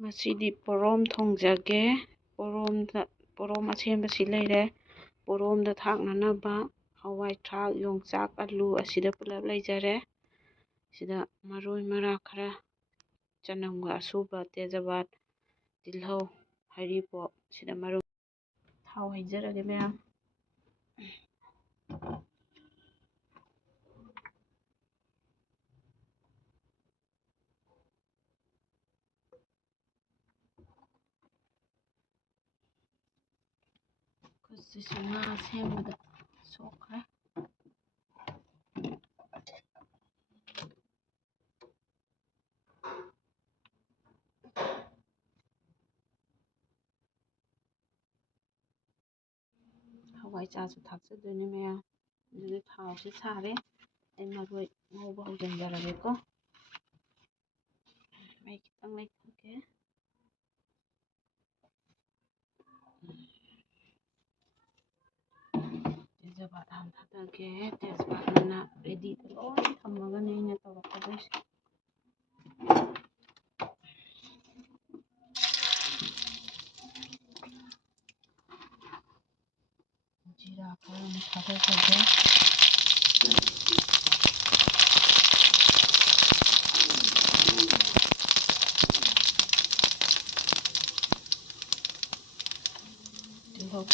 ꯉꯁꯤꯗꯤ ꯄꯣꯔꯣꯝ ꯊꯣꯡꯖꯒꯦ. ꯄꯣꯔꯣꯝ ꯑꯁꯦꯝꯕꯁꯤ ꯂꯩꯔꯦ. ꯄꯣꯔꯣꯝꯗ ꯊꯥꯛꯅꯅꯕ ꯍꯋꯥꯏ ꯊꯔꯥꯛ, ꯌꯣꯡꯆꯥꯛ, ꯑꯂꯨ ꯑꯁꯤꯗ ꯄꯨꯂꯞ ꯂꯩꯖꯔꯦ. ꯁꯤꯗ ꯃꯔꯣꯏ ꯃꯔꯥꯡ ꯈꯔ, ꯆꯅꯝꯒ ꯑꯁꯨꯕ, ꯇꯦꯖꯄꯥꯠ, ꯇꯤꯜꯍꯧ, ꯍꯔꯤꯕꯣꯞ, ꯁꯤꯗ ꯃꯔꯨ. ꯊꯥꯎ ꯍꯩꯖꯔꯒꯦ ꯃꯌꯥꯝ. ꯈꯨꯠꯁꯤꯁꯨ ꯉꯥ ꯁꯦꯝꯕꯗ ꯁꯣꯛꯈ꯭ꯔꯦ. ꯍꯋꯥꯏꯖꯥꯔꯁꯨ ꯊꯥꯛꯆꯗꯣꯏꯅꯦ ꯃꯌꯥꯝ. ꯑꯗꯨꯗꯤ ꯊꯥꯎꯁꯤ ꯁꯥꯔꯦ. ꯑꯩ ꯃꯔꯣꯏ ꯉꯧꯕ ꯍꯧꯖꯤꯟꯖꯔꯒꯦꯀꯣ. ꯃꯩ ꯈꯤꯇꯪ ꯂꯩꯊꯒꯦ. ꯇꯦꯖꯄꯥꯠ ꯍꯥꯟꯅ ꯊꯥꯗꯒꯦ. ꯇꯦꯖꯄꯥꯠꯅ ꯔꯦꯗꯤꯗ ꯂꯣꯏ ꯊꯝꯃꯒꯅꯦ ꯑꯩꯅ ꯇꯧꯔꯛꯀꯗꯣꯏꯁꯦ. ꯖꯤꯔꯥ ꯈꯔ ꯑꯃꯨꯛ ꯊꯥꯗꯖꯒꯦ. ꯇꯤꯜꯍꯧ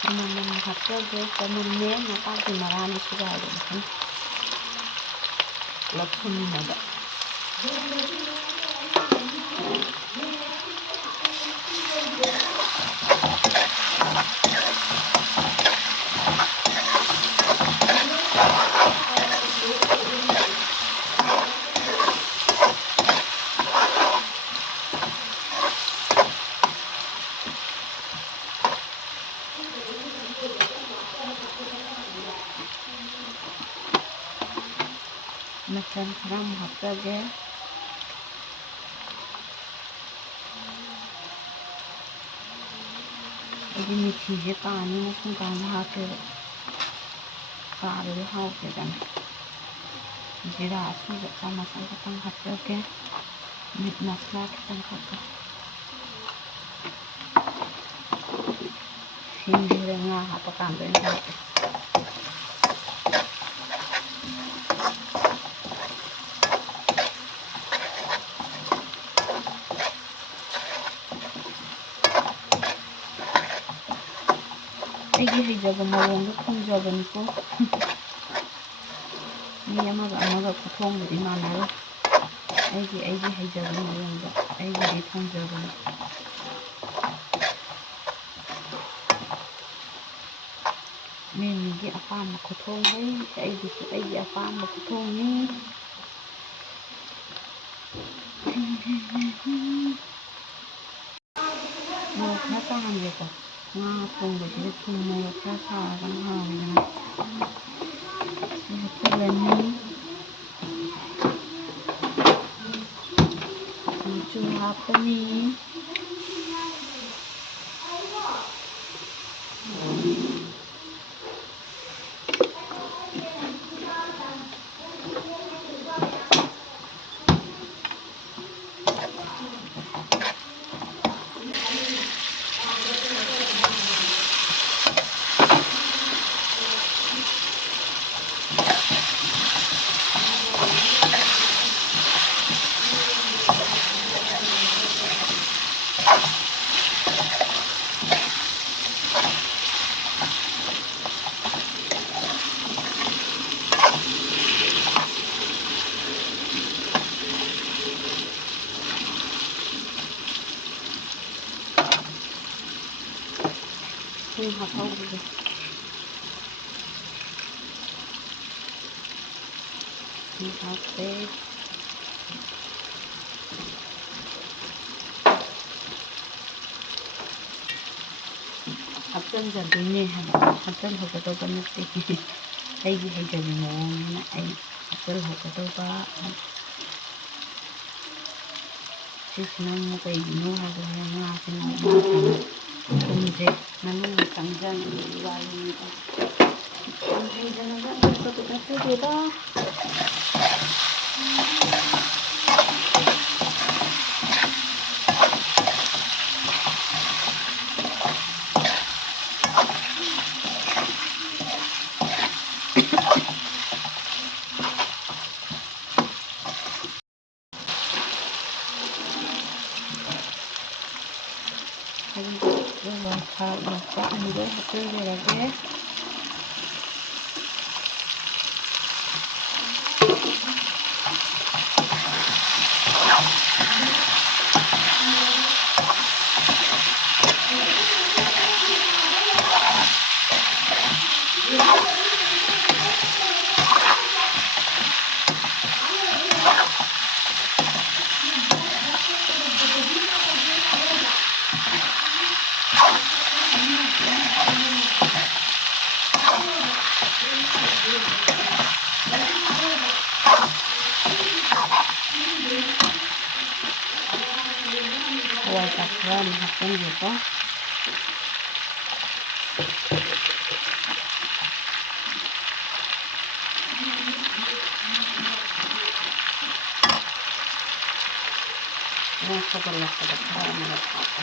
ꯆꯅꯝ ꯍꯥꯞꯆꯒꯦ. ꯆꯅꯝꯅꯦ, ꯅꯄꯥꯛꯄꯤ ꯃꯔꯥꯅꯦ ꯁꯨꯒꯥꯏꯔꯒ ꯄꯨꯂꯞ ꯁꯨꯃꯤꯟꯅꯕ. ꯃꯆꯜ ꯈꯔ ꯑꯃꯨꯛ ꯍꯥꯞꯆꯒꯦ. ꯑꯩꯗꯤ ꯃꯤꯊꯤꯁꯦ ꯀꯥꯅꯤꯅ ꯁꯨꯝ ꯀꯥꯟꯗ ꯍꯥꯞꯄꯦꯕ. ꯀꯥꯔꯗꯤ ꯍꯥꯎꯇꯦꯗꯅ. ꯖꯤꯔꯥ ꯑꯁꯨꯕ ꯆꯥꯃꯁ ꯑꯃꯈꯛꯇꯪ ꯍꯥꯞꯆꯒꯦ. ꯃꯤꯠ ꯃꯁꯂꯥ ꯈꯤꯇꯪ ꯍꯥꯞꯀꯦ. ꯁꯤꯡꯗꯤ ꯍꯣꯔꯦꯟ ꯉꯥ ꯍꯥꯞꯄ ꯀꯥꯟꯗ ꯑꯣꯏꯅ ꯍꯥꯞꯀꯦ. ꯑꯩꯒꯤ ꯍꯩꯖꯕ ꯃꯑꯣꯡꯗ ꯊꯣꯡꯖꯕꯅꯤꯀꯣ. ꯃꯤ ꯑꯃꯒ ꯈꯨꯊꯣꯡꯕꯗꯤ ꯃꯥꯟꯅꯔꯣꯏ. ꯑꯩꯒꯤ ꯍꯩꯖꯕ ꯃꯑꯣꯡꯗ ꯑꯩꯒꯤꯗꯤ ꯊꯣꯡꯖꯕꯅꯤ. ꯃꯤ ꯃꯤꯒꯤ ꯑꯄꯥꯝꯕ ꯈꯨꯊꯣꯡꯅꯤ. ꯑꯩꯒꯤꯁꯨ ꯑꯩꯒꯤ ꯑꯄꯥꯝꯕ ꯈꯨꯊꯣꯡꯅꯤ. ꯃꯣꯔꯣꯛ ꯈꯔ ꯁꯥꯍꯟꯒꯦꯀꯣ. ꯉꯥ ꯊꯣꯡꯕꯁꯤꯗ ꯊꯨꯝ ꯃꯣꯔꯣꯛ ꯈꯔ ꯁꯥꯔꯒꯅ ꯍꯥꯎꯋꯤꯗꯅ. ꯁꯤ ꯍꯥꯞꯆꯤꯜꯂꯅꯤ. ꯃꯆꯨ ꯍꯥꯞꯄꯅꯤ. ꯊꯨꯝ ꯍꯥꯞꯍꯧꯈꯤꯒꯦ. ꯊꯨꯝ ꯍꯥꯞꯄꯦ. ꯍꯥꯞꯆꯤꯟꯖꯗꯣꯏꯅꯦ ꯍꯥꯏꯕ ꯍꯥꯞꯆꯤꯟꯍꯧꯒꯗꯧꯕ ꯅꯠꯇꯦ ꯑꯩꯒꯤ ꯍꯩꯖꯕꯤ ꯃꯑꯣꯡꯅꯤꯅ ꯑꯩ ꯍꯥꯞꯆꯤꯟꯍꯧꯒꯗꯧꯕ ꯁꯤꯁꯤꯅ ꯑꯃꯨꯛ ꯀꯩꯒꯤꯅꯣ ꯍꯥꯏꯕꯗ ꯉꯥꯁꯤꯅ ꯊꯨꯝꯁꯦ ꯃꯅꯨꯡꯗ ꯆꯪꯖꯟꯕꯒꯤ ꯋꯥꯔꯤꯅꯤꯗ ꯌꯥꯝ ꯍꯩꯗꯅꯒ ꯍꯥꯞꯄꯗꯤ ꯅꯠꯆꯗꯦꯗ ꯌꯣꯡꯆꯥꯛ ꯍꯥꯞꯆꯤꯟꯖꯔꯒꯦ hawaiijar khara amuꯛ hapchꯟge고 sogorlaqpada khara amuq happa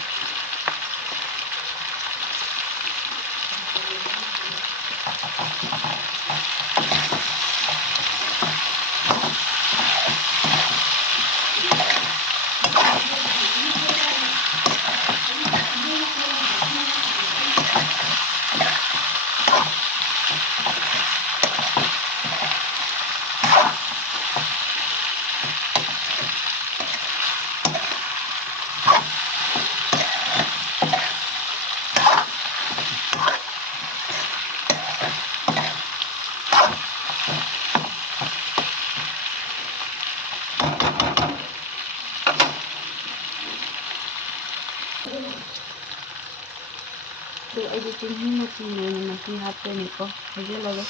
ꯑꯩꯗꯤ ꯇꯤꯜꯍꯤ ꯃꯆꯤꯅ ꯑꯣꯏꯅ ꯃꯍꯤ ꯍꯥꯞꯇꯣꯏꯅꯤꯀꯣ ꯍꯩꯖꯤꯜꯂꯒ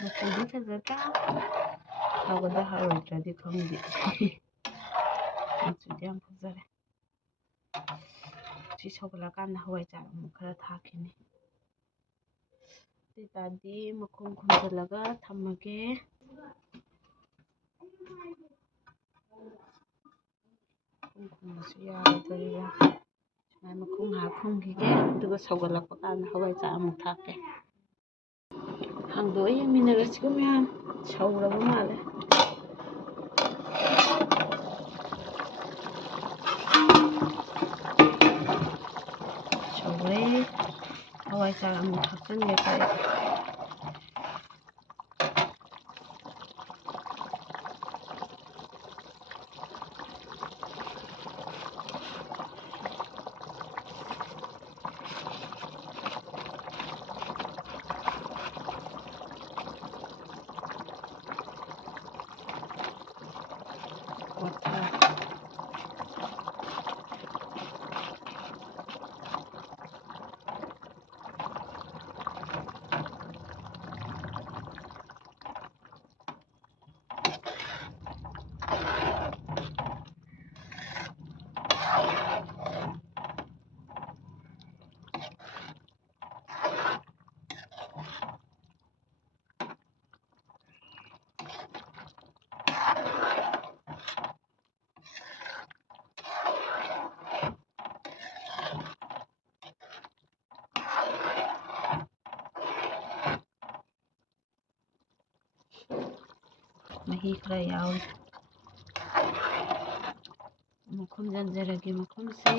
ꯃꯆꯨꯗꯤ ꯐꯖꯗ꯭ꯔꯥ ꯍꯥꯎꯒꯗ꯭ꯔꯥ ꯍꯥꯎꯔꯣꯏꯗ꯭ꯔꯗꯤ ꯈꯪꯗꯦ ꯃꯆꯨꯗꯤ ꯌꯥꯝ ꯐꯖꯔꯦ ꯁꯤ ꯁꯧꯒꯠꯂꯀꯥꯟꯗ ꯍꯋꯥꯏꯖꯥꯔ ꯑꯃꯨꯛ ꯈꯔ ꯊꯥꯛꯈꯤꯅꯤ ꯑꯗꯨ ꯑꯣꯏꯇꯥꯔꯗꯤ ꯃꯈꯨꯝ ꯈꯨꯝꯖꯤꯜꯂꯒ ꯊꯝꯃꯒꯦ ꯃꯈꯨꯝ ꯈꯨꯝꯕꯁꯨ ꯌꯥꯔꯣꯏꯗꯧꯔꯤꯕ꯭ꯔꯥ ꯁꯨꯃꯥꯏꯅ ꯃꯈꯨꯝ ꯉꯥꯏꯍꯥꯛ ꯈꯨꯝꯈꯤꯒꯦ ꯑꯗꯨꯒ ꯁꯧꯒꯠꯂꯛꯄ ꯀꯥꯟꯗ ꯍꯋꯥꯏꯖꯥꯔ ꯑꯃꯨꯛ ꯊꯥꯛꯀꯦ ꯍꯥꯡꯗꯣꯛꯑ ꯌꯦꯡꯃꯤꯟꯅꯔꯁꯤꯒ ꯃꯌꯥꯝ ꯁꯧꯔꯕ ꯃꯥꯜꯂꯦ ꯁꯧꯔꯦ ꯍꯋꯥꯏꯖꯥꯔ ꯑꯃꯨꯛ ꯊꯥꯛꯆꯤꯟꯒꯦꯀꯣ ꯑꯩ ꯃꯍꯤ ꯈꯔ ꯌꯥꯎꯔꯤ ꯑꯃꯨꯛ ꯈꯨꯝꯖꯤꯟꯖꯔꯒꯦ ꯃꯈꯨꯝꯁꯦ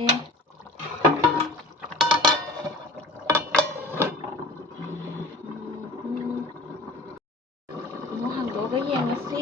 ꯑꯃꯨꯛ ꯍꯥꯡꯗꯣꯛꯑꯒ ꯌꯦꯡꯉꯁꯤ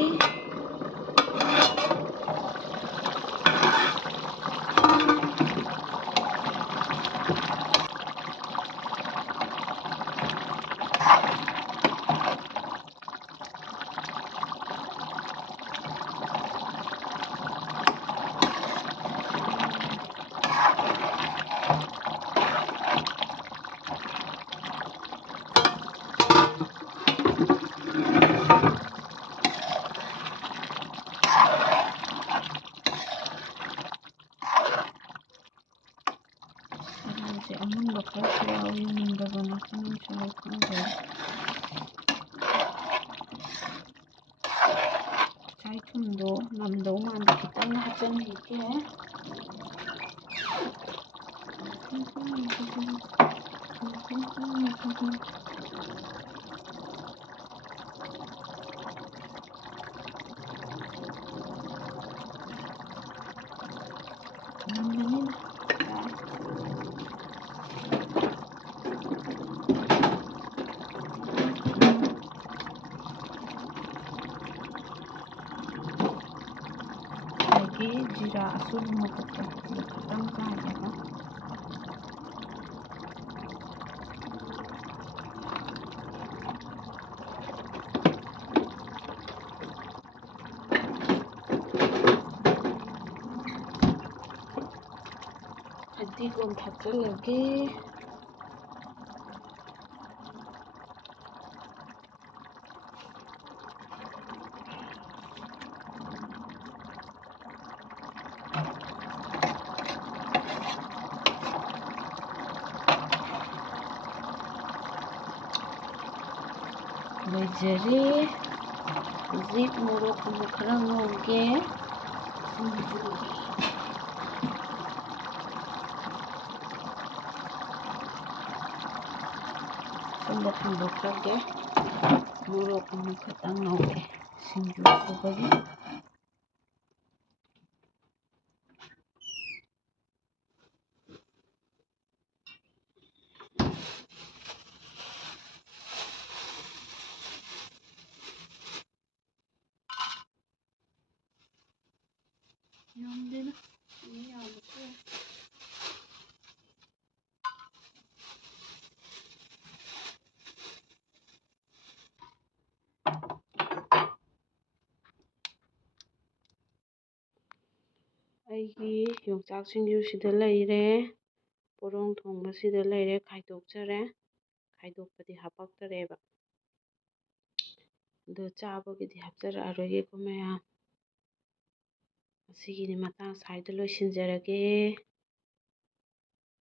ꯉꯝꯕꯅꯤꯅ ꯑꯗꯒꯤ ꯖꯤꯔꯥ ꯑꯁꯨꯕ ꯃꯀꯨꯞꯇꯣ ꯑꯗꯨ ꯈꯤꯇꯪ ꯆꯥꯏꯒꯦꯕ. ꯐꯗꯤꯒꯣꯝ ꯊꯥꯛꯆꯜꯂꯒꯦ. ꯂꯣꯏꯖꯔꯦ. ꯍꯧꯖꯤꯛ ꯃꯣꯔꯣꯛꯀꯨꯝꯕ ꯈꯔ ꯉꯧꯒꯦ. ꯁꯣꯝꯗ ꯊꯥꯡꯗꯣꯛꯈ꯭ꯔꯒꯦ. ꯃꯣꯔꯣꯛꯀꯨꯝꯕ ꯈꯤꯇꯪ ꯉꯧꯒꯦ ꯁꯤꯡꯖꯨ ꯁꯨꯕꯒꯤ. ꯌꯥꯝꯗꯦꯗ ꯌꯥꯝꯕꯁꯨ ꯌꯥꯏ. ꯑꯩꯒꯤ ꯌꯣꯡꯆꯥꯛ ꯁꯤꯡꯖꯨꯁꯤꯗ ꯂꯩꯔꯦ. ꯄꯣꯔꯣꯡ ꯊꯣꯡꯕꯁꯤꯗ ꯂꯩꯔꯦ. ꯈꯥꯏꯗꯣꯛꯆꯔꯦ. ꯈꯥꯏꯗꯣꯛꯄꯗꯤ ꯍꯥꯄꯛꯇꯔꯦꯕ. ꯑꯗꯣ ꯆꯥꯕꯒꯤꯗꯤ ꯍꯥꯞꯆꯔꯛꯑꯔꯣꯏꯒꯦꯀꯣ ꯃꯌꯥꯝ. ꯑꯁꯤꯒꯤꯗꯤ ꯃꯇꯥꯡ ꯁ꯭ꯋꯥꯏꯗ ꯂꯣꯏꯁꯤꯟꯖꯔꯒꯦ.